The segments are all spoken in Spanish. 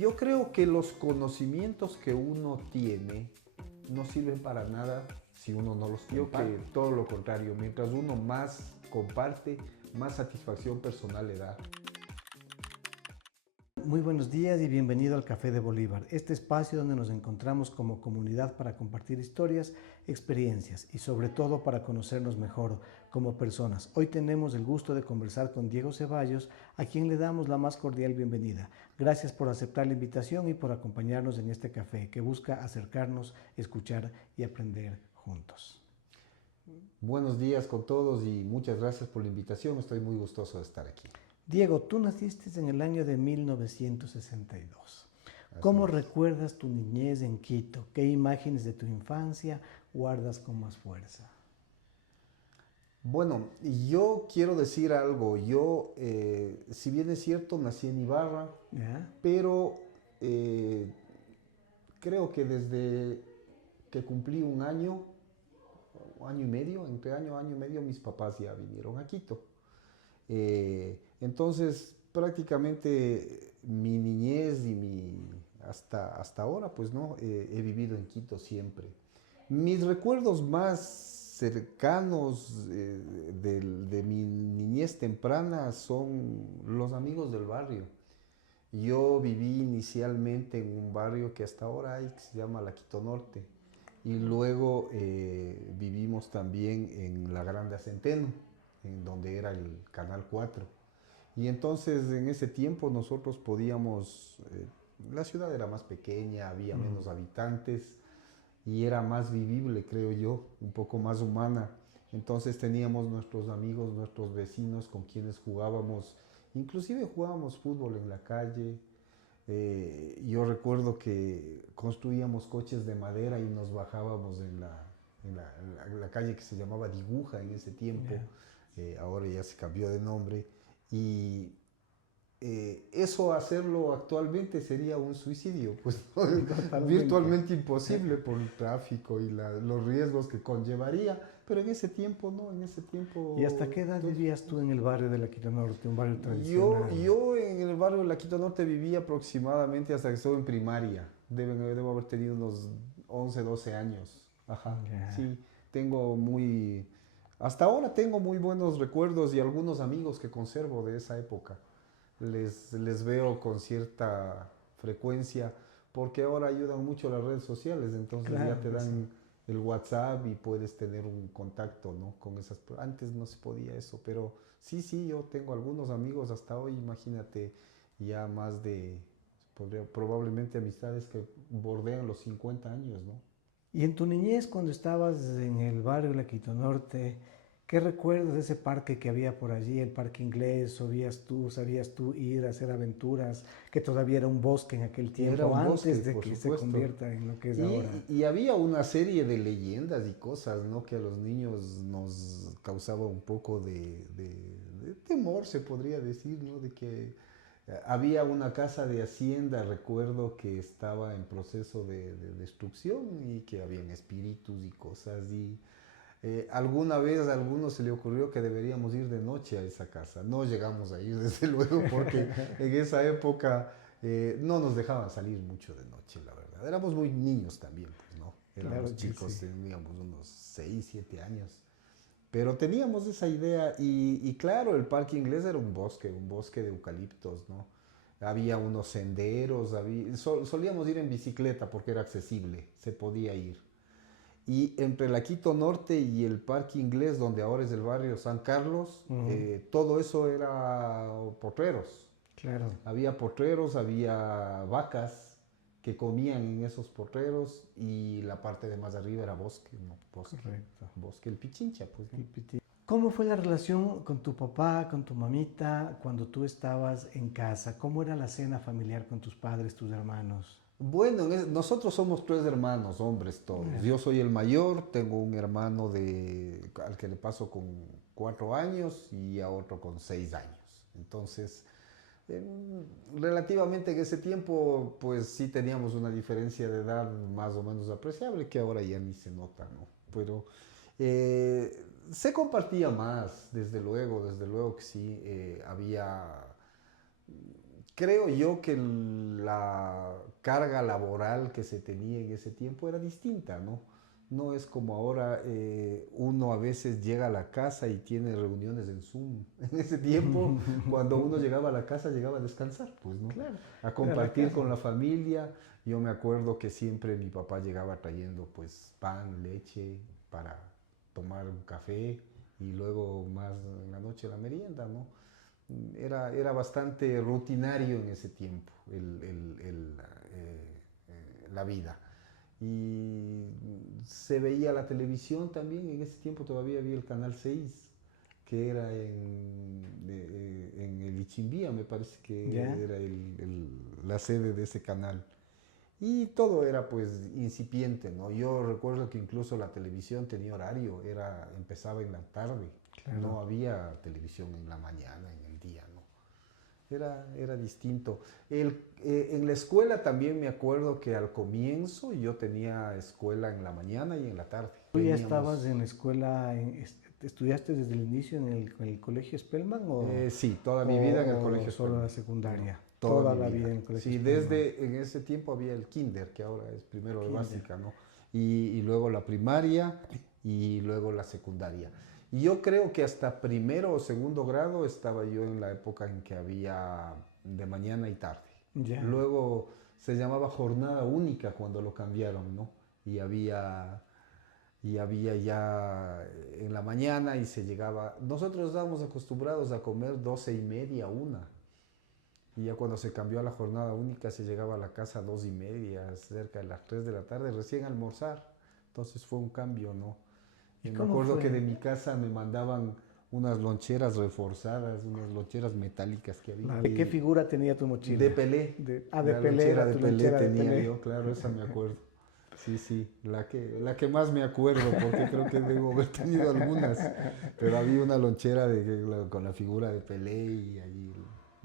Yo creo que los conocimientos que uno tiene no sirven para nada si uno no los tiene. Yo creo que todo lo contrario, mientras uno más comparte, más satisfacción personal le da. Muy buenos días y bienvenido al Café de Bolívar, este espacio donde nos encontramos como comunidad para compartir historias, experiencias y sobre todo para conocernos mejor como personas. Hoy tenemos el gusto de conversar con Diego Ceballos, a quien le damos la más cordial bienvenida. Gracias por aceptar la invitación y por acompañarnos en este café que busca acercarnos, escuchar y aprender juntos. Buenos días con todos y muchas gracias por la invitación. Estoy muy gustoso de estar aquí. Diego, tú naciste en el año de 1962. ¿Cómo recuerdas tu niñez en Quito? ¿Qué imágenes de tu infancia guardas con más fuerza? Bueno, yo quiero decir algo. Yo, si bien es cierto, nací en Ibarra, ¿Ya? pero creo que desde que cumplí un año y medio, entre año y medio, mis papás ya vinieron a Quito. Entonces, prácticamente mi niñez y hasta ahora, pues no, he vivido en Quito siempre. Mis recuerdos más cercanos de mi niñez temprana son los amigos del barrio. Yo viví inicialmente en un barrio que hasta ahora hay, que se llama La Quito Norte. Y luego vivimos también en la Grande Centeno, en donde era el Canal 4. Y entonces en ese tiempo nosotros podíamos, la ciudad era más pequeña, había menos habitantes y era más vivible, creo yo, un poco más humana. Entonces teníamos nuestros amigos, nuestros vecinos con quienes jugábamos, inclusive jugábamos fútbol en la calle. Yo recuerdo que construíamos coches de madera y nos bajábamos en la calle que se llamaba Diguja en ese tiempo. Ahora ya se cambió de nombre. Y eso hacerlo actualmente sería un suicidio, pues virtualmente imposible por el tráfico y los riesgos que conllevaría, pero en ese tiempo no, en ese tiempo... ¿Y hasta qué edad vivías tú en el barrio de La Quito Norte, un barrio Yo, tradicional? yo en el barrio de La Quito Norte viví aproximadamente hasta que estuve en primaria, debo haber tenido unos 11, 12 años, ajá, Ya. sí, tengo muy... Hasta ahora tengo muy buenos recuerdos y algunos amigos que conservo de esa época. Les veo con cierta frecuencia porque ahora ayudan mucho las redes sociales, entonces ya Claro te que sí. dan el WhatsApp y puedes tener un contacto, ¿no? Con esas. Antes no se podía eso, pero sí, yo tengo algunos amigos hasta hoy, imagínate, ya más de, probablemente amistades que bordean los 50 años, ¿no? Y en tu niñez, cuando estabas en el barrio de La Quito Norte, ¿qué recuerdas de ese parque que había por allí, el parque inglés? ¿Sabías tú ir a hacer aventuras? Que todavía era un bosque en aquel Era tiempo, un bosque, antes de por que se supuesto. convierta en lo que es ahora. Y había una serie de leyendas y cosas, ¿no? Que a los niños nos causaba un poco de temor, se podría decir, ¿no? De que había una casa de hacienda, recuerdo que estaba en proceso de destrucción y que habían espíritus y cosas. Y alguna vez a alguno se le ocurrió que deberíamos ir de noche a esa casa. No llegamos a ir, desde luego, porque en esa época no nos dejaban salir mucho de noche, la verdad. Éramos muy niños también, pues, ¿no? Éramos Claro que chicos, sí. teníamos unos 6 7 años. Pero teníamos esa idea y claro, el parque inglés era un bosque de eucaliptos, ¿no? Había unos senderos, solíamos ir en bicicleta porque era accesible, se podía ir. Y entre la Quito Norte y el Parque Inglés, donde ahora es el barrio San Carlos, todo eso era potreros. Claro, Había potreros, había vacas que comían en esos potreros y la parte de más arriba era bosque, ¿no? correcto. Bosque, el Pichincha, pues, ¿no? ¿Cómo fue la relación con tu papá, con tu mamita, cuando tú estabas en casa? ¿Cómo era la cena familiar con tus padres, tus hermanos? Bueno, nosotros somos tres hermanos, hombres todos. Ya. Yo soy el mayor, tengo un hermano al que le paso con 4 años y a otro con 6 años. Entonces, relativamente en ese tiempo, pues sí teníamos una diferencia de edad más o menos apreciable, que ahora ya ni se nota, ¿no? Pero se compartía más, desde luego que sí. Había creo yo que la carga laboral que se tenía en ese tiempo era distinta, ¿no? No es como ahora, uno a veces llega a la casa y tiene reuniones en Zoom. En ese tiempo, cuando uno llegaba a la casa, llegaba a descansar, pues, ¿no? Claro, A era la compartir casa. con la familia. Yo me acuerdo que siempre mi papá llegaba trayendo, pues, pan, leche para tomar un café y luego más en la noche la merienda, ¿no? Era bastante rutinario en ese tiempo la vida. Y se veía la televisión también, en ese tiempo todavía había el Canal 6, que era en el Ichimbía, me parece ¿Ya? que era la sede de ese canal. Y todo era pues incipiente, ¿no? Yo recuerdo que incluso la televisión tenía horario, empezaba en la tarde, Claro. no había televisión en la mañana, en el día, ¿no? Era distinto. En la escuela también me acuerdo que al comienzo yo tenía escuela en la mañana y en la tarde. ¿Tú ya estabas Teníamos, en la escuela, estudiaste desde el inicio en el colegio Spellman sí, toda mi vida en el o colegio solo la Spelman. No, secundaria? toda Toda mi la vida vida. en el colegio Sí, Spellman. desde en ese tiempo había el kinder, que ahora es primero de Kinder. básica, ¿no? Y luego la primaria y luego la secundaria. Y yo creo que hasta primero o segundo grado estaba yo en la época en que había de mañana y tarde. Ya. Luego se llamaba jornada única cuando lo cambiaron, ¿no? Y había ya en la mañana y se llegaba. Nosotros estábamos acostumbrados a comer 12:30, 1. Y ya cuando se cambió a la jornada única se llegaba a la casa a 2:30, cerca de las 3 de la tarde, recién a almorzar. Entonces fue un cambio, ¿no? ¿Y Y me cómo acuerdo que fue? de mi casa me mandaban unas loncheras reforzadas, unas loncheras metálicas que había. ¿De qué figura tenía tu De mochila? Pelé, De la Pelé, lonchera era de tu Pelé lonchera de tenía Pelé. yo, claro, esa me acuerdo. Sí, sí, la que más me acuerdo, porque creo que debo haber tenido algunas, pero había una lonchera con la figura de Pelé y allí,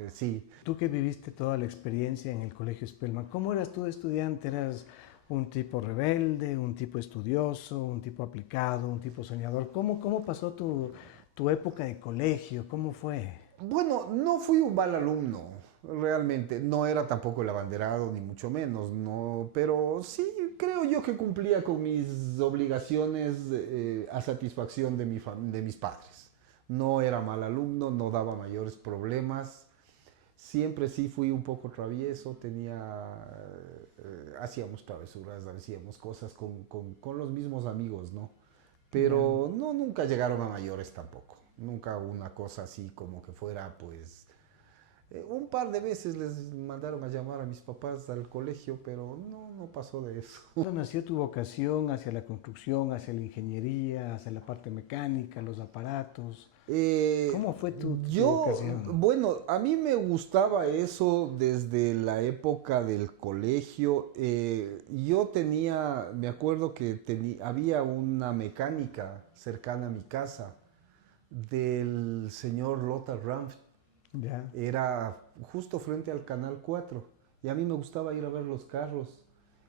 sí. Tú que viviste toda la experiencia en el colegio Spellman, ¿cómo eras tú de estudiante? ¿Eras un tipo rebelde, un tipo estudioso, un tipo aplicado, un tipo soñador? ¿Cómo pasó tu época de colegio? ¿Cómo fue? Bueno, no fui un mal alumno, realmente, no era tampoco el abanderado, ni mucho menos, no, pero sí creo yo que cumplía con mis obligaciones a satisfacción de mis padres. No era mal alumno, no daba mayores problemas. Siempre sí fui un poco travieso, hacíamos travesuras, hacíamos cosas con los mismos amigos, ¿no? Ya. Pero no, nunca llegaron a mayores tampoco. Nunca una cosa así como que fuera, pues, un par de veces les mandaron a llamar a mis papás al colegio, pero no, no pasó de eso. ¿Cuándo nació tu vocación hacia la construcción, hacia la ingeniería, hacia la parte mecánica, los aparatos? Eh, ¿Cómo fue tu vocación? bueno, a mí me gustaba eso desde la época del colegio. Yo me acuerdo que había una mecánica cercana a mi casa del señor Lothar Ranft. Ya. Era justo frente al Canal 4 y a mí me gustaba ir a ver los carros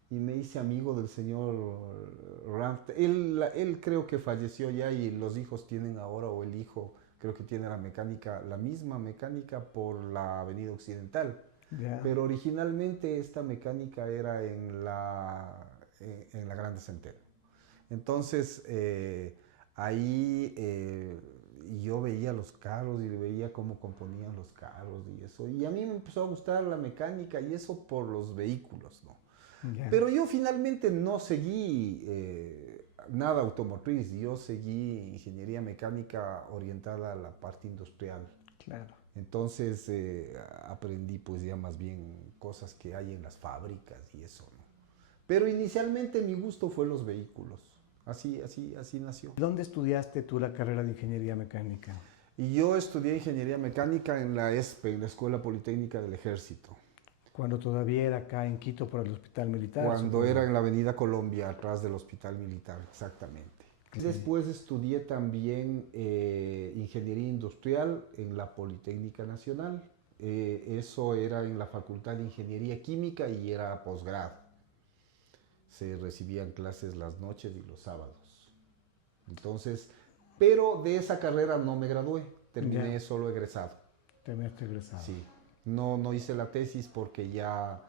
y me hice amigo del señor Ranft. Él creo que falleció ya y los hijos tienen ahora, o el hijo creo que tiene la misma mecánica por la Avenida Occidental. Ya. Pero originalmente esta mecánica era en la Grande Centeno. Entonces, ahí yo veía los carros y veía cómo componían los carros y eso. Y a mí me empezó a gustar la mecánica y eso por los vehículos, ¿no? Ya. Pero yo finalmente no seguí nada automotriz, yo seguí ingeniería mecánica orientada a la parte industrial. Claro. Entonces aprendí pues ya más bien cosas que hay en las fábricas y eso, ¿no? Pero inicialmente mi gusto fue los vehículos. Así nació. ¿Dónde estudiaste tú la carrera de ingeniería mecánica? Y yo estudié ingeniería mecánica en la ESPE, en la Escuela Politécnica del Ejército, Cuando todavía era acá en Quito por el Hospital Militar, cuando era supongo. en la Avenida Colombia, atrás del Hospital Militar, exactamente. Sí. Después estudié también ingeniería industrial en la Politécnica Nacional. Eso era en la Facultad de Ingeniería Química y era posgrado. Se recibían clases las noches y los sábados. Entonces, pero de esa carrera no me gradué, Ya, terminé solo egresado. terminaste egresado. Sí. No hice la tesis porque ya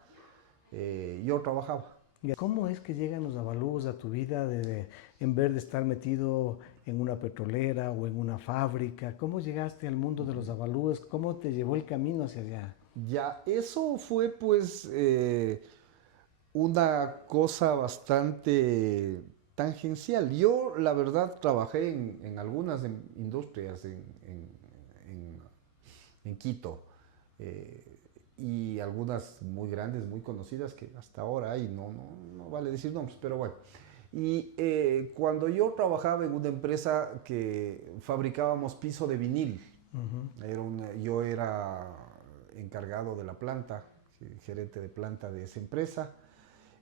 yo trabajaba. ¿Cómo es que llegan los avalúos a tu vida en vez de estar metido en una petrolera o en una fábrica? ¿Cómo llegaste al mundo de los avalúos? ¿Cómo te llevó el camino hacia allá? Ya, eso fue pues una cosa bastante tangencial. Yo, la verdad, trabajé en algunas industrias en- en Quito, eh, y algunas muy grandes, muy conocidas que hasta ahora hay, no vale decir nombres, pero bueno. Y cuando yo trabajaba en una empresa que fabricábamos piso de vinil, yo era encargado de la planta, gerente de planta de esa empresa.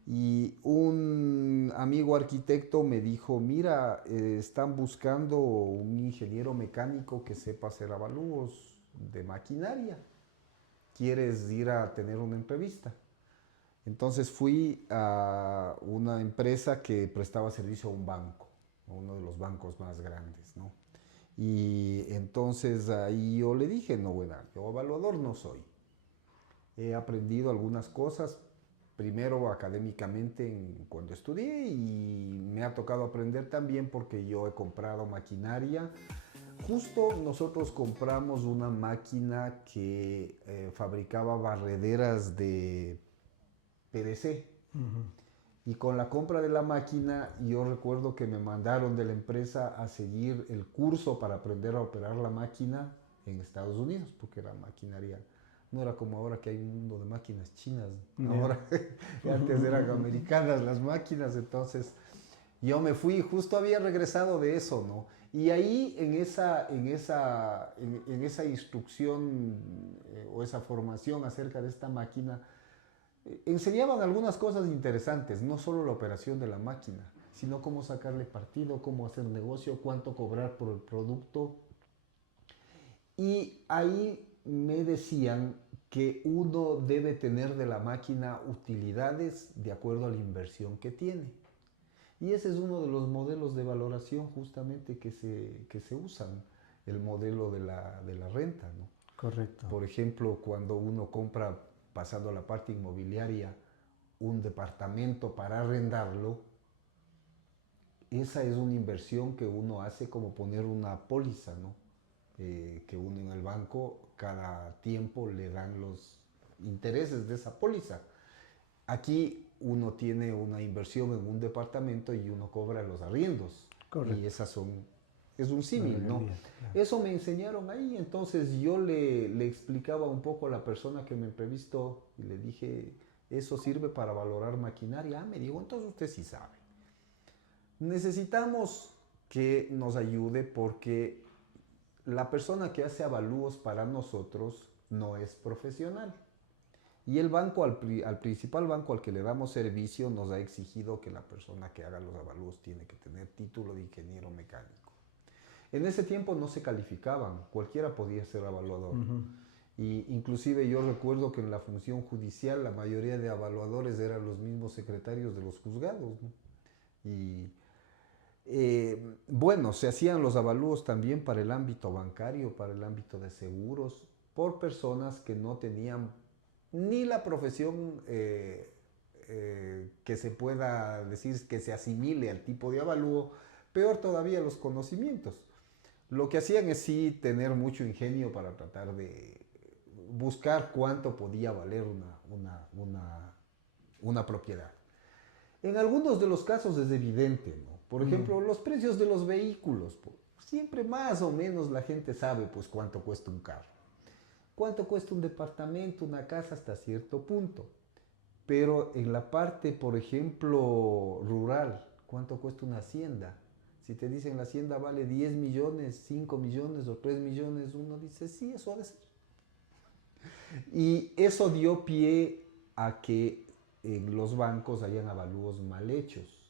Y un amigo arquitecto me dijo, mira, están buscando un ingeniero mecánico que sepa hacer avalúos de maquinaria. ¿Quieres ir a tener una entrevista? Entonces fui a una empresa que prestaba servicio a un banco, a uno de los bancos más grandes, ¿no? Y entonces ahí yo le dije, no, bueno, yo evaluador no soy. He aprendido algunas cosas, primero académicamente cuando estudié, y me ha tocado aprender también porque yo he comprado maquinaria. Justo nosotros compramos una máquina que fabricaba barrederas de PVC. Y con la compra de la máquina, yo recuerdo que me mandaron de la empresa a seguir el curso para aprender a operar la máquina en Estados Unidos, porque era maquinaria. No era como ahora que hay un mundo de máquinas chinas. Ahora, antes eran americanas las máquinas. Entonces, yo me fui, justo había regresado de eso, ¿no? Y ahí en esa instrucción o esa formación acerca de esta máquina, enseñaban algunas cosas interesantes, no solo la operación de la máquina, sino cómo sacarle partido, cómo hacer negocio, cuánto cobrar por el producto. Y ahí me decían que uno debe tener de la máquina utilidades de acuerdo a la inversión que tiene. Y ese es uno de los modelos de valoración justamente que se usan, el modelo de la renta, ¿no? Correcto. Por ejemplo, cuando uno compra, pasando a la parte inmobiliaria, un departamento para arrendarlo, esa es una inversión que uno hace como poner una póliza, ¿no? Que uno en el banco cada tiempo le dan los intereses de esa póliza. Aquí uno tiene una inversión en un departamento y uno cobra los arriendos. Y Correcto. esas son, es un Las símil, ¿no? regalías, claro. Eso me enseñaron ahí, entonces yo le explicaba un poco a la persona que me entrevistó y le dije, eso sirve para valorar maquinaria. Ah, me dijo, entonces usted sí sabe. Necesitamos que nos ayude porque la persona que hace avalúos para nosotros no es profesional. Y el banco, al principal banco al que le damos servicio, nos ha exigido que la persona que haga los avalúos tiene que tener título de ingeniero mecánico. En ese tiempo no se calificaban, cualquiera podía ser evaluador. Y inclusive yo recuerdo que en la función judicial la mayoría de evaluadores eran los mismos secretarios de los juzgados, ¿no? Y bueno, se hacían los avalúos también para el ámbito bancario, para el ámbito de seguros, por personas que no tenían ni la profesión que se pueda decir que se asimile al tipo de avalúo, peor todavía los conocimientos. Lo que hacían es sí tener mucho ingenio para tratar de buscar cuánto podía valer una propiedad. En algunos de los casos es evidente, ¿no? Por ejemplo, los precios de los vehículos. Siempre más o menos la gente sabe pues cuánto cuesta un carro. Cuánto cuesta un departamento, una casa hasta cierto punto. Pero en la parte, por ejemplo, rural, ¿cuánto cuesta una hacienda? Si te dicen la hacienda vale 10 millones, 5 millones o 3 millones, uno dice, sí, eso ha de ser. Y eso dio pie a que en los bancos hayan avalúos mal hechos.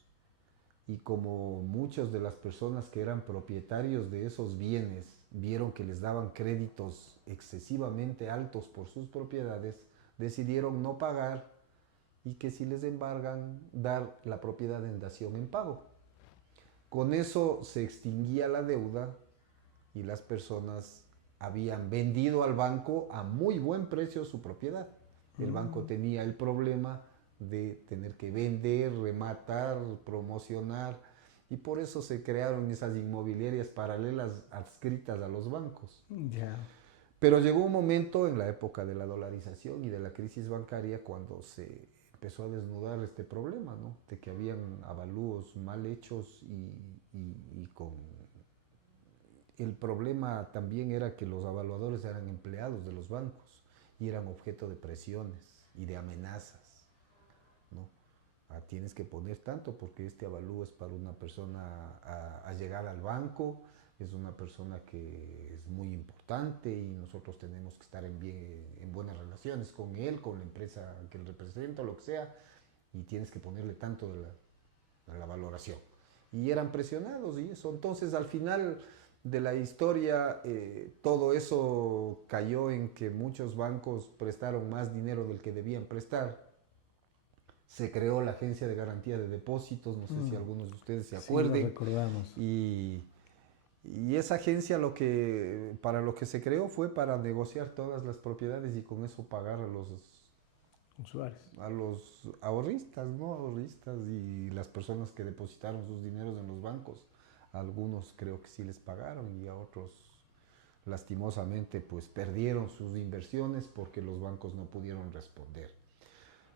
Y como muchas de las personas que eran propietarios de esos bienes vieron que les daban créditos excesivamente altos por sus propiedades, decidieron no pagar y que si les embargan, dar la propiedad en dación en pago. Con eso se extinguía la deuda y las personas habían vendido al banco a muy buen precio su propiedad. El banco tenía el problema de tener que vender, rematar, promocionar, y por eso se crearon esas inmobiliarias paralelas adscritas a los bancos. Ya. Pero llegó un momento en la época de la dolarización y de la crisis bancaria cuando se empezó a desnudar este problema, ¿no? De que habían avalúos mal hechos y con... El problema también era que los avaluadores eran empleados de los bancos y eran objeto de presiones y de amenazas, ¿no? Tienes que poner tanto porque este avalúo es para una persona a llegar al banco, es una persona que es muy importante y nosotros tenemos que estar en buenas relaciones con él, con la empresa que él representa, lo que sea, y tienes que ponerle tanto de la valoración. Y eran presionados y eso. Entonces, al final de la historia, todo eso cayó en que muchos bancos prestaron más dinero del que debían prestar. Se creó la Agencia de Garantía de Depósitos, no sé si algunos de ustedes se acuerden. Sí, lo recordamos. Y esa agencia para lo que se creó fue para negociar todas las propiedades y con eso pagar Usuarios. a los ahorristas, ¿no? Ahorristas y las personas que depositaron sus dineros en los bancos. A algunos creo que sí les pagaron y a otros lastimosamente pues perdieron sus inversiones porque los bancos no pudieron responder.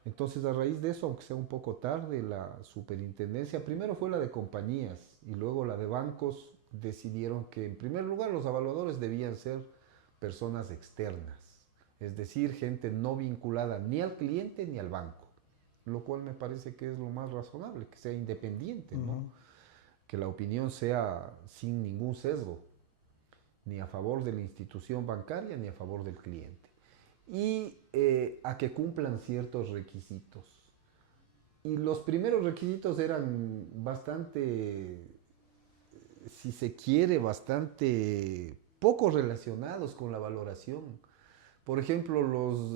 Entonces, a raíz de eso, aunque sea un poco tarde, la superintendencia, primero fue la de compañías y luego la de bancos, decidieron que en primer lugar los evaluadores debían ser personas externas, es decir, gente no vinculada ni al cliente ni al banco, lo cual me parece que es lo más razonable, que sea independiente, ¿no? Que la opinión sea sin ningún sesgo, ni a favor de la institución bancaria ni a favor del cliente. Y a que cumplan ciertos requisitos. Y los primeros requisitos eran bastante, si se quiere, bastante poco relacionados con la valoración. Por ejemplo,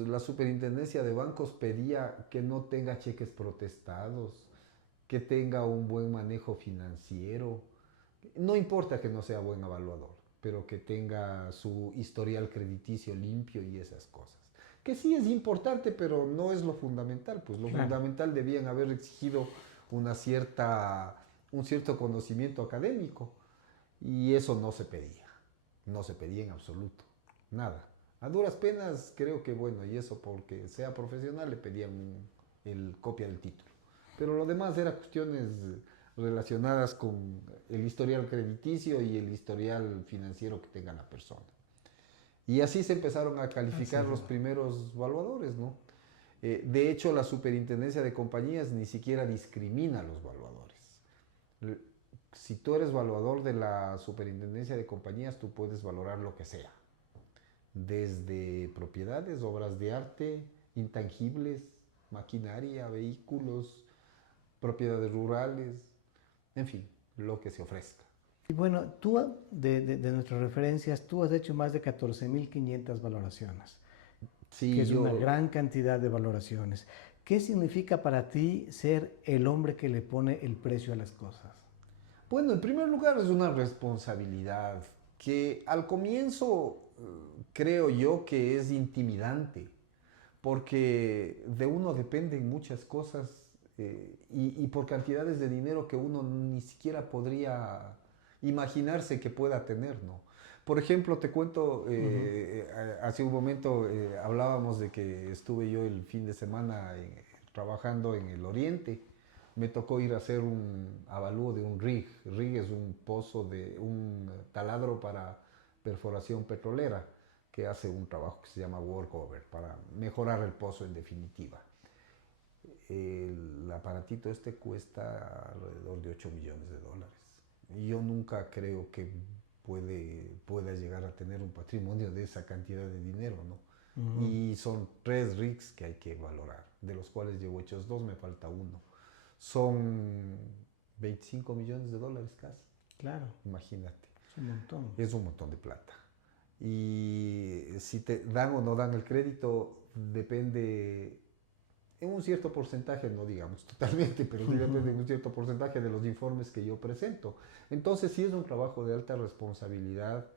la superintendencia de bancos pedía que no tenga cheques protestados, que tenga un buen manejo financiero. No importa que no sea buen evaluador, pero que tenga su historial crediticio limpio y esas cosas. Que sí es importante, pero no es lo fundamental. Pues lo fundamental debían haber exigido un cierto conocimiento académico. Y eso no se pedía. No se pedía en absoluto. Nada. A duras penas, creo que bueno, y eso porque sea profesional, le pedían el copia del título. Pero lo demás era cuestiones relacionadas con el historial crediticio y el historial financiero que tenga la persona. Y así se empezaron a calificar los primeros evaluadores, ¿no? De hecho, la superintendencia de compañías ni siquiera discrimina a los evaluadores. Si tú eres evaluador de la superintendencia de compañías, tú puedes valorar lo que sea. Desde propiedades, obras de arte, intangibles, maquinaria, vehículos, propiedades rurales, en fin, lo que se ofrezca. Y bueno, tú, de nuestras referencias, tú has hecho más de 14.500 valoraciones, Sí, que es una gran cantidad de valoraciones. ¿Qué significa para ti ser el hombre que le pone el precio a las cosas? Bueno, en primer lugar es una responsabilidad que al comienzo creo yo que es intimidante, porque de uno dependen muchas cosas y por cantidades de dinero que uno ni siquiera podría imaginarse que pueda tener, ¿no? Por ejemplo, te cuento, hace un momento hablábamos de que estuve yo el fin de semana trabajando en el Oriente. Me tocó ir a hacer un avalúo de un rig. Rig es un un taladro para perforación petrolera que hace un trabajo que se llama workover para mejorar el pozo en definitiva. El aparatito este cuesta alrededor de 8 millones de dólares. Y yo nunca creo que pueda llegar a tener un patrimonio de esa cantidad de dinero, ¿no? Y son 3 rigs que hay que valorar, de los cuales llevo hechos 2, me falta uno. Son 25 millones de dólares casi. Claro. Imagínate. Es un montón. Es un montón de plata. Y si te dan o no dan el crédito, depende en un cierto porcentaje, no digamos totalmente, pero sí depende en un cierto porcentaje de los informes que yo presento. Entonces sí es un trabajo de alta responsabilidad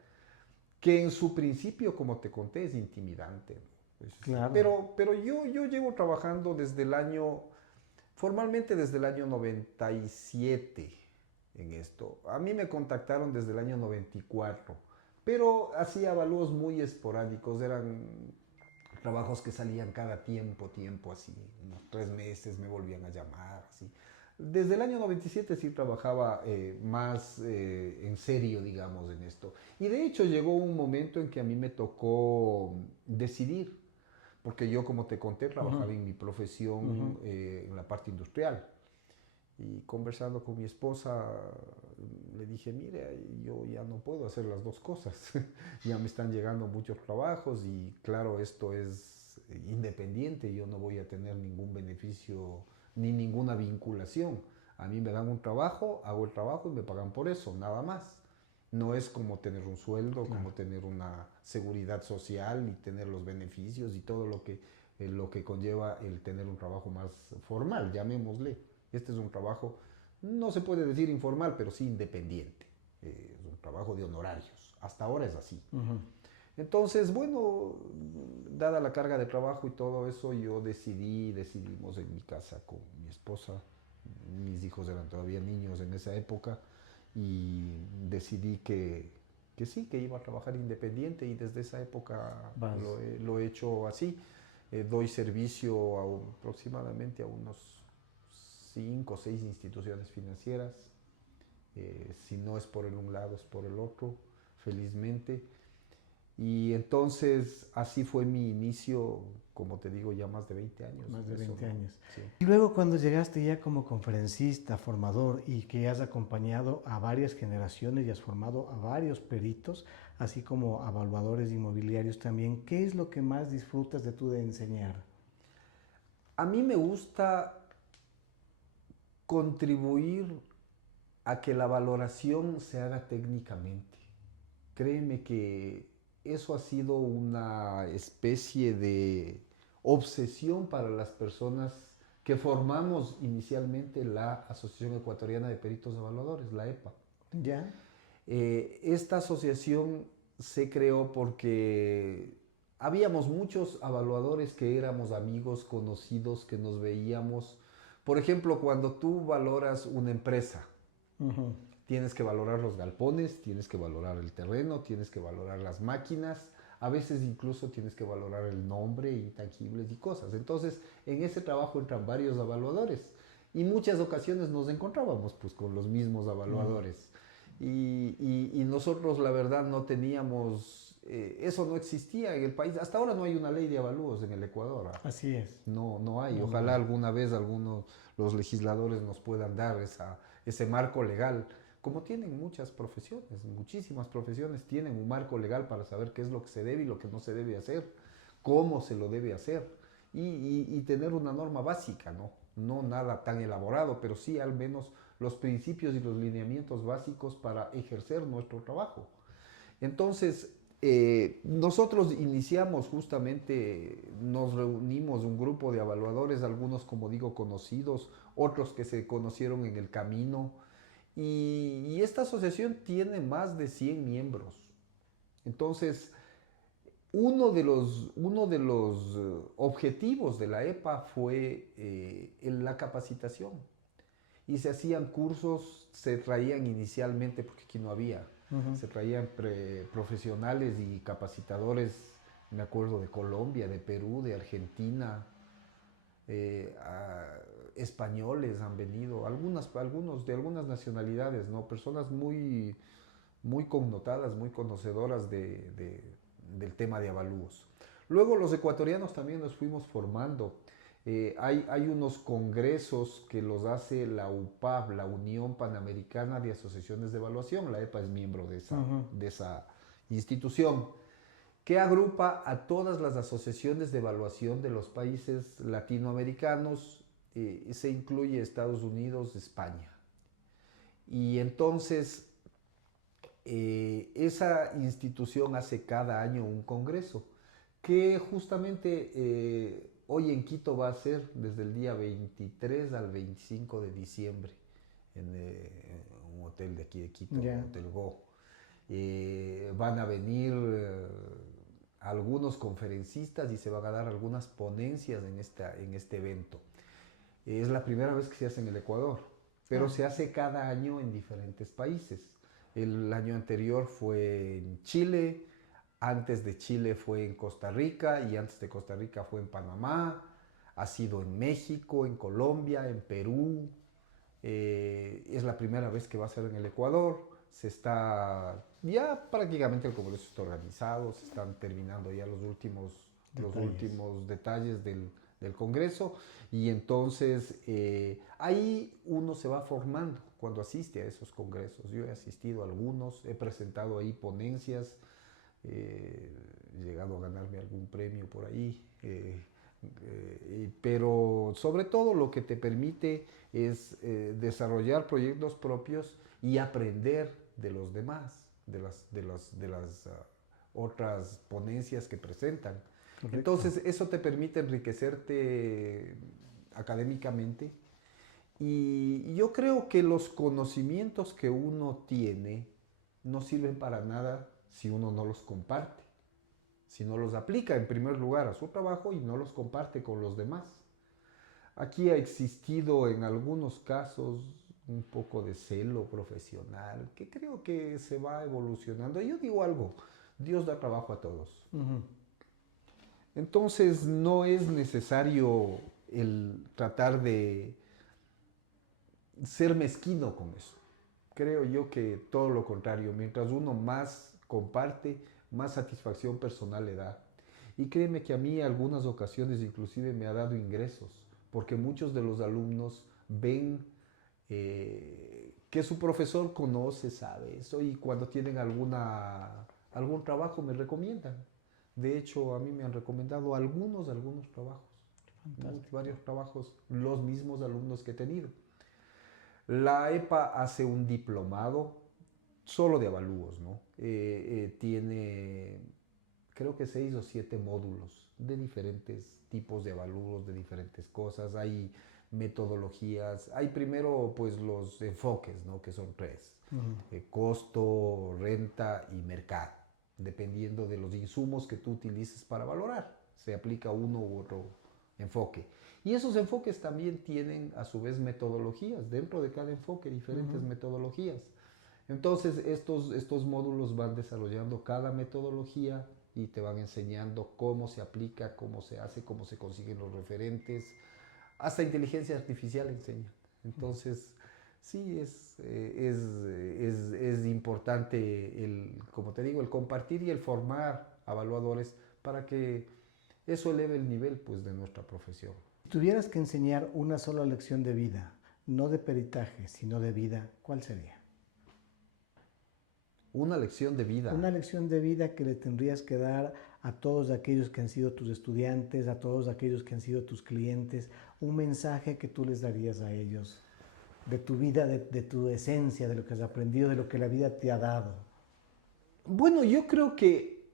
que en su principio, como te conté, es intimidante, ¿no? Pues, Claro. pero yo llevo trabajando desde el año, formalmente desde el año 97 en esto. A mí me contactaron desde el año 94, pero hacía avalúos muy esporádicos, eran trabajos que salían cada tiempo, así, unos 3 meses me volvían a llamar, así. Desde el año 97 sí trabajaba más en serio, digamos, en esto. Y de hecho llegó un momento en que a mí me tocó decidir, porque yo, como te conté, trabajaba en mi profesión en la parte industrial. Y conversando con mi esposa, le dije, mire, yo ya no puedo hacer las dos cosas. Ya me están llegando muchos trabajos y claro, esto es independiente, yo no voy a tener ningún beneficio ni ninguna vinculación. A mí me dan un trabajo, hago el trabajo y me pagan por eso, nada más. No es como tener un sueldo, Claro. como tener una seguridad social y tener los beneficios y todo lo que conlleva el tener un trabajo más formal, llamémosle. Este es un trabajo, no se puede decir informal, pero sí independiente. Es un trabajo de honorarios. Hasta ahora es así. Entonces, bueno, dada la carga de trabajo y todo eso, yo decidimos en mi casa con mi esposa, mis hijos eran todavía niños en esa época, y decidí que sí, que iba a trabajar independiente y desde esa época lo he hecho así. Doy servicio aproximadamente a unos 5 o 6 instituciones financieras. Si no es por el un lado, es por el otro, felizmente. Y entonces así fue mi inicio, como te digo, ya más de 20 años. Más de Eso, 20 ¿no? años. Sí. Y luego cuando llegaste ya como conferencista, formador y que has acompañado a varias generaciones y has formado a varios peritos, así como a evaluadores inmobiliarios también, ¿qué es lo que más disfrutas de tú de enseñar? A mí me gusta contribuir a que la valoración se haga técnicamente. Créeme que eso ha sido una especie de obsesión para las personas que formamos inicialmente la Asociación Ecuatoriana de Peritos Evaluadores, la EPA. ¿Ya? Esta asociación se creó porque habíamos muchos evaluadores que éramos amigos, conocidos, que nos veíamos. Por ejemplo, cuando tú valoras una empresa, tienes que valorar los galpones, tienes que valorar el terreno, tienes que valorar las máquinas, a veces incluso tienes que valorar el nombre, intangibles y cosas. Entonces, en ese trabajo entran varios evaluadores y muchas ocasiones nos encontrábamos pues con los mismos evaluadores. Y nosotros, la verdad, no teníamos, eso no existía en el país. Hasta ahora no hay una ley de avalúos en el Ecuador. Así es. No hay. No, no Ojalá hay. alguna vez algunos los legisladores nos puedan dar ese marco legal, como tienen muchas profesiones, muchísimas profesiones tienen un marco legal para saber qué es lo que se debe y lo que no se debe hacer, cómo se lo debe hacer, y tener una norma básica, ¿no? No nada tan elaborado, pero sí al menos los principios y los lineamientos básicos para ejercer nuestro trabajo. Entonces, nosotros iniciamos justamente, nos reunimos un grupo de evaluadores, algunos como digo conocidos, otros que se conocieron en el camino, y esta asociación tiene más de 100 miembros. Entonces, uno de los objetivos de la EPA fue la capacitación. Y se hacían cursos, se traían inicialmente, porque aquí no había, se traían profesionales y capacitadores, me acuerdo, de Colombia, de Perú, de Argentina, españoles han venido, algunos de algunas nacionalidades, ¿no? Personas muy, muy connotadas, muy conocedoras del tema de avalúos. Luego los ecuatorianos también nos fuimos formando. Hay unos congresos que los hace la UPAV, la Unión Panamericana de Asociaciones de Evaluación. La EPA es miembro de esa institución, que agrupa a todas las asociaciones de evaluación de los países latinoamericanos. Se incluye Estados Unidos, España. Y entonces esa institución hace cada año un congreso que justamente hoy en Quito va a ser desde el día 23 al 25 de diciembre en un hotel de aquí de Quito, Ya. Hotel Go. Van a venir algunos conferencistas y se van a dar algunas ponencias en este evento. Es la primera vez que se hace en el Ecuador, pero se hace cada año en diferentes países. El año anterior fue en Chile, antes de Chile fue en Costa Rica y antes de Costa Rica fue en Panamá, ha sido en México, en Colombia, en Perú. Es la primera vez que va a ser en el Ecuador. Ya prácticamente el congreso está organizado, se están terminando ya los últimos detalles del congreso y entonces ahí uno se va formando cuando asiste a esos congresos. Yo he asistido a algunos, he presentado ahí ponencias, he llegado a ganarme algún premio por ahí, pero sobre todo lo que te permite es desarrollar proyectos propios y aprender de los demás, de las otras ponencias que presentan. Correcto. Entonces eso te permite enriquecerte académicamente y yo creo que los conocimientos que uno tiene no sirven para nada si uno no los comparte, si no los aplica en primer lugar a su trabajo y no los comparte con los demás. Aquí ha existido en algunos casos un poco de celo profesional que creo que se va evolucionando. Yo digo algo, Dios da trabajo a todos. Entonces no es necesario el tratar de ser mezquino con eso. Creo yo que todo lo contrario, mientras uno más comparte, más satisfacción personal le da. Y créeme que a mí algunas ocasiones inclusive me ha dado ingresos, porque muchos de los alumnos ven que su profesor conoce, sabe eso, y cuando tienen algún trabajo me recomiendan. De hecho, a mí me han recomendado algunos trabajos, varios trabajos, los mismos alumnos que he tenido. La EPA hace un diplomado solo de avalúos, ¿no? Tiene, creo que 6 o 7 módulos de diferentes tipos de avalúos, de diferentes cosas. Hay metodologías. Hay primero, pues, los enfoques, ¿no? Que son 3. Costo, renta y mercado. Dependiendo de los insumos que tú utilices para valorar, se aplica uno u otro enfoque. Y esos enfoques también tienen a su vez metodologías, dentro de cada enfoque diferentes metodologías. Entonces estos módulos van desarrollando cada metodología y te van enseñando cómo se aplica, cómo se hace, cómo se consiguen los referentes, hasta inteligencia artificial enseñan. Entonces sí, es importante como te digo, el compartir y el formar evaluadores para que eso eleve el nivel, pues, de nuestra profesión. Si tuvieras que enseñar una sola lección de vida, no de peritaje, sino de vida, ¿cuál sería? Una lección de vida. Una lección de vida que le tendrías que dar a todos aquellos que han sido tus estudiantes, a todos aquellos que han sido tus clientes, un mensaje que tú les darías a ellos, de tu vida, de tu esencia, de lo que has aprendido, de lo que la vida te ha dado. Bueno, yo creo que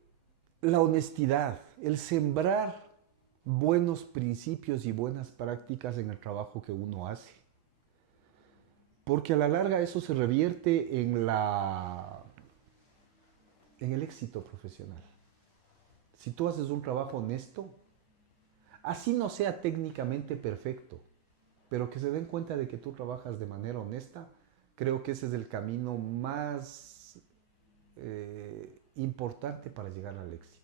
la honestidad, el sembrar buenos principios y buenas prácticas en el trabajo que uno hace. Porque a la larga eso se revierte en el éxito profesional. Si tú haces un trabajo honesto, así no sea técnicamente perfecto, pero que se den cuenta de que tú trabajas de manera honesta, creo que ese es el camino más importante para llegar al éxito.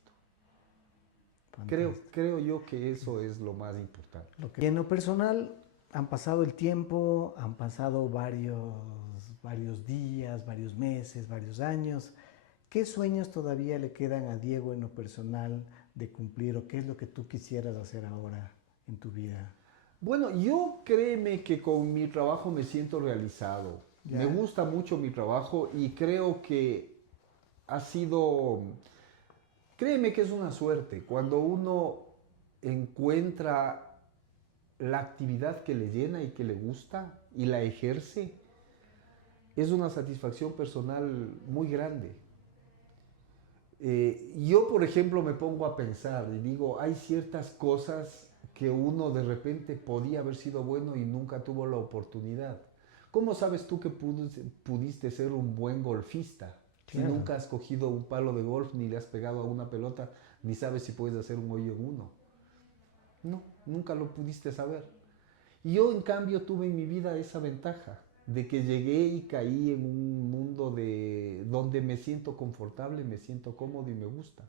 Creo yo que eso es lo más importante. Y en lo personal, han pasado el tiempo, han pasado varios días, varios meses, varios años. ¿Qué sueños todavía le quedan a Diego en lo personal de cumplir o qué es lo que tú quisieras hacer ahora en tu vida? Bueno, yo créeme que con mi trabajo me siento realizado. ¿Ya? Me gusta mucho mi trabajo y creo que ha sido... Créeme que es una suerte. Cuando uno encuentra la actividad que le llena y que le gusta y la ejerce, es una satisfacción personal muy grande. Yo, por ejemplo, me pongo a pensar y digo, hay ciertas cosas que uno de repente podía haber sido bueno y nunca tuvo la oportunidad. ¿Cómo sabes tú que pudiste ser un buen golfista? Si Claro. nunca has cogido un palo de golf, ni le has pegado a una pelota, ni sabes si puedes hacer un hoyo en uno. No, nunca lo pudiste saber. Y yo, en cambio, tuve en mi vida esa ventaja de que llegué y caí en un mundo donde me siento confortable, me siento cómodo y me gusta.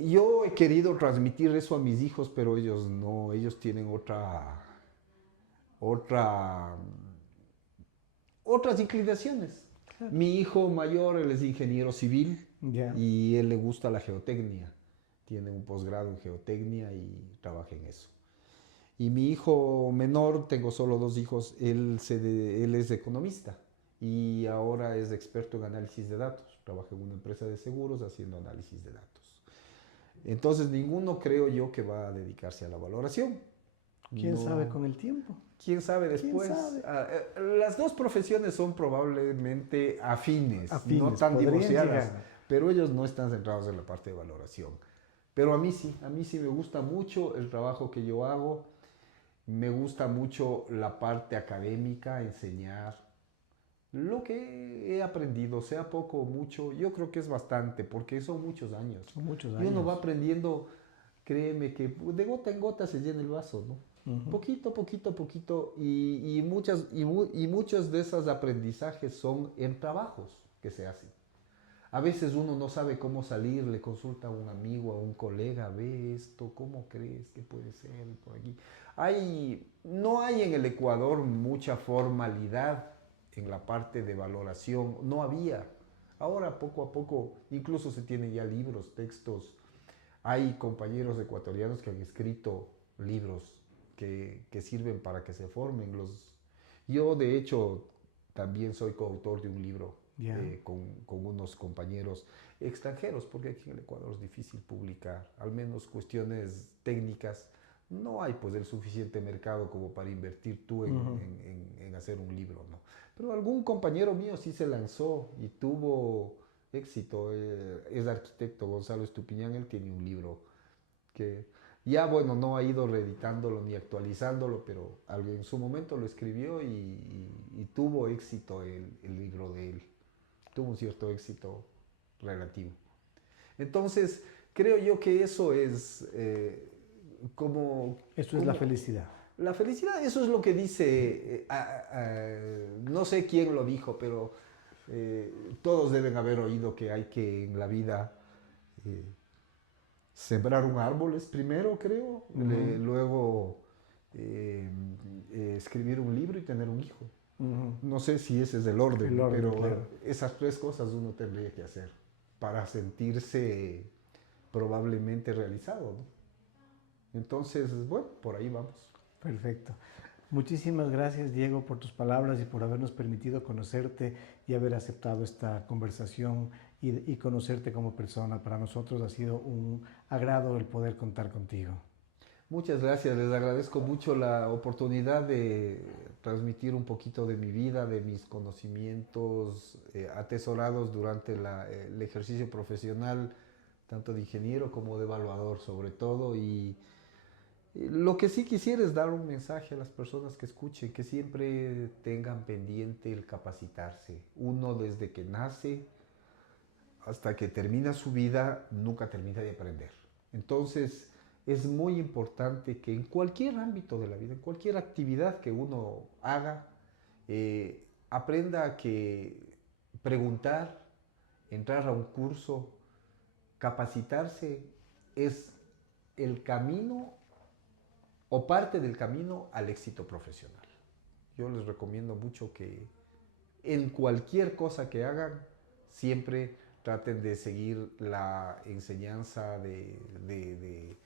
Yo he querido transmitir eso a mis hijos, pero ellos no, ellos tienen otra, otras inclinaciones. Claro. Mi hijo mayor, él es ingeniero civil Ya. y él le gusta la geotecnia. Tiene un posgrado en geotecnia y trabaja en eso. Y mi hijo menor, tengo solo 2 hijos, él es economista y ahora es experto en análisis de datos. Trabaja en una empresa de seguros haciendo análisis de datos. Entonces, ninguno creo yo que va a dedicarse a la valoración. ¿Quién No, sabe con el tiempo? ¿quién sabe después? sabe? Las dos profesiones son probablemente afines, no Afines, tan podrían divorciadas, llegar. pero ellos no están centrados en la parte de valoración. Pero a mí sí me gusta mucho el trabajo que yo hago, me gusta mucho la parte académica, enseñar lo que he aprendido, sea poco o mucho, yo creo que es bastante, porque son muchos años. Son muchos Y uno va años. aprendiendo, créeme que de gota en gota se llena el vaso, ¿no? Ujú. Poquito, poquito, poquito, y muchos de esos aprendizajes son en trabajos que se hacen. A veces uno no sabe cómo salir, le consulta a un amigo, a un colega, ve esto, ¿cómo crees que puede ser por aquí? No hay en el Ecuador mucha formalidad en la parte de valoración, no había. Ahora poco a poco incluso se tienen ya libros, textos. Hay compañeros ecuatorianos que han escrito libros que sirven para que se formen. Yo de hecho también soy coautor de un libro Ya. con unos compañeros extranjeros, porque aquí en el Ecuador es difícil publicar, al menos cuestiones técnicas. No hay pues el suficiente mercado como para invertir tú Ujú. en hacer un libro, ¿no? Pero algún compañero mío sí se lanzó y tuvo éxito. Es arquitecto Gonzalo Estupiñán, él tiene un libro que ya, bueno, no ha ido reeditándolo ni actualizándolo, pero en su momento lo escribió y tuvo éxito el libro de él. Tuvo un cierto éxito relativo. Entonces, creo yo que eso es como, Esto es la como felicidad. la felicidad. Eso es lo que dice, no sé quién lo dijo, pero todos deben haber oído que hay que en la vida eh, sembrar un árbol es primero, creo, Ujú. luego eh, escribir un libro y tener un hijo. Ujú. No sé si ese es el El orden, orden, pero claro. esas 3 cosas uno tendría que hacer para sentirse probablemente realizado, ¿no? Entonces, bueno, por ahí vamos. Perfecto. Muchísimas gracias, Diego, por tus palabras y por habernos permitido conocerte y haber aceptado esta conversación y conocerte como persona. Para nosotros ha sido un agrado el poder contar contigo. Muchas gracias, les agradezco mucho la oportunidad de transmitir un poquito de mi vida, de mis conocimientos atesorados durante el ejercicio profesional, tanto de ingeniero como de evaluador sobre todo. Y lo que sí quisiera es dar un mensaje a las personas que escuchen, que siempre tengan pendiente el capacitarse. Uno desde que nace hasta que termina su vida, nunca termina de aprender. Entonces, es muy importante que en cualquier ámbito de la vida, en cualquier actividad que uno haga, aprenda a que preguntar, entrar a un curso, capacitarse es el camino o parte del camino al éxito profesional. Yo les recomiendo mucho que en cualquier cosa que hagan, siempre traten de seguir la enseñanza de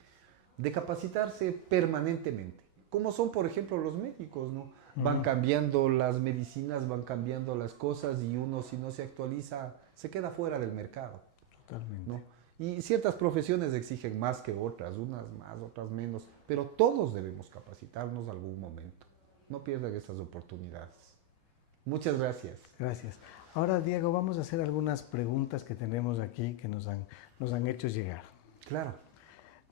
capacitarse permanentemente. Como son, por ejemplo, los médicos, ¿no? Van Ujú. cambiando las medicinas, van cambiando las cosas y uno, si no se actualiza, se queda fuera del mercado, Totalmente. ¿no? Y ciertas profesiones exigen más que otras, unas más, otras menos, pero todos debemos capacitarnos algún momento. No pierdan esas oportunidades. Muchas gracias. Gracias. Ahora, Diego, vamos a hacer algunas preguntas que tenemos aquí que nos han hecho llegar. Claro.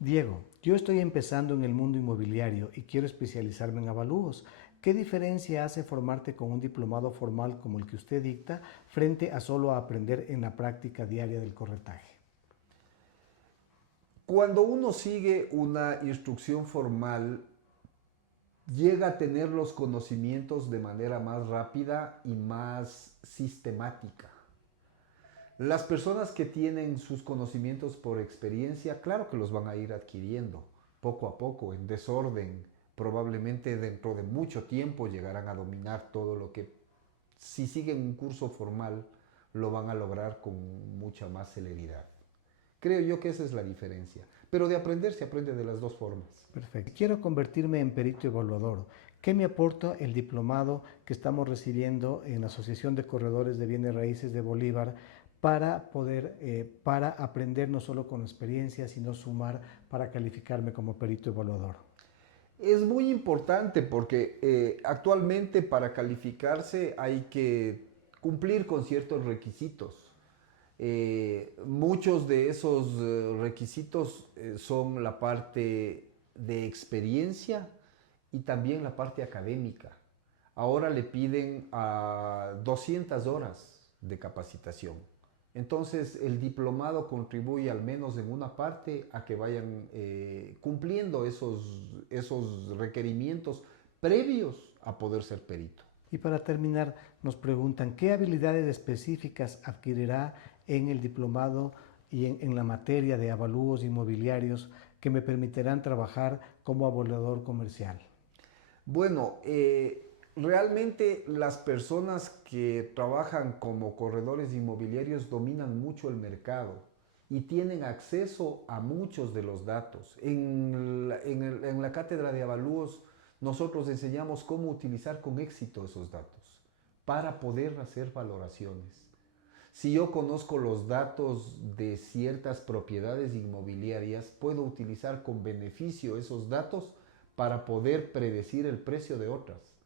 Diego, yo estoy empezando en el mundo inmobiliario y quiero especializarme en avalúos. ¿Qué diferencia hace formarte con un diplomado formal como el que usted dicta frente a solo aprender en la práctica diaria del corretaje? Cuando uno sigue una instrucción formal, llega a tener los conocimientos de manera más rápida y más sistemática. Las personas que tienen sus conocimientos por experiencia, claro que los van a ir adquiriendo poco a poco, en desorden. Probablemente dentro de mucho tiempo llegarán a dominar todo lo que, si siguen un curso formal, lo van a lograr con mucha más celeridad. Creo yo que esa es la diferencia. Pero de aprender se aprende de las dos formas. Perfecto. Quiero convertirme en perito evaluador. ¿Qué me aporta el diplomado que estamos recibiendo en la Asociación de Corredores de Bienes Raíces de Bolívar para aprender no solo con experiencia, sino sumar para calificarme como perito evaluador? Es muy importante porque actualmente para calificarse hay que cumplir con ciertos requisitos. Muchos de esos requisitos son la parte de experiencia y también la parte académica. Ahora le piden a 200 horas de capacitación. Entonces el diplomado contribuye al menos en una parte a que vayan cumpliendo esos requerimientos previos a poder ser perito. Y para terminar, nos preguntan, ¿qué habilidades específicas adquirirá en el diplomado y en la materia de avalúos inmobiliarios que me permitirán trabajar como evaluador comercial? Bueno, realmente las personas que trabajan como corredores inmobiliarios dominan mucho el mercado y tienen acceso a muchos de los datos. En la cátedra de avalúos nosotros enseñamos cómo utilizar con éxito esos datos para poder hacer valoraciones. Si yo conozco los datos de ciertas propiedades inmobiliarias, puedo utilizar con beneficio esos datos para poder predecir el precio de otras.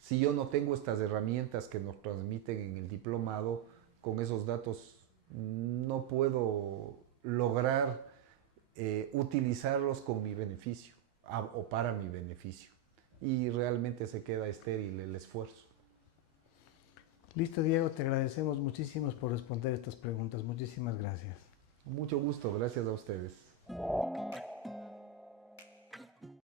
Si yo no tengo estas herramientas que nos transmiten en el diplomado, con esos datos no puedo lograr utilizarlos con mi beneficio o para mi beneficio. Y realmente se queda estéril el esfuerzo. Listo, Diego, te agradecemos muchísimo por responder estas preguntas. Muchísimas gracias. Mucho gusto, gracias a ustedes.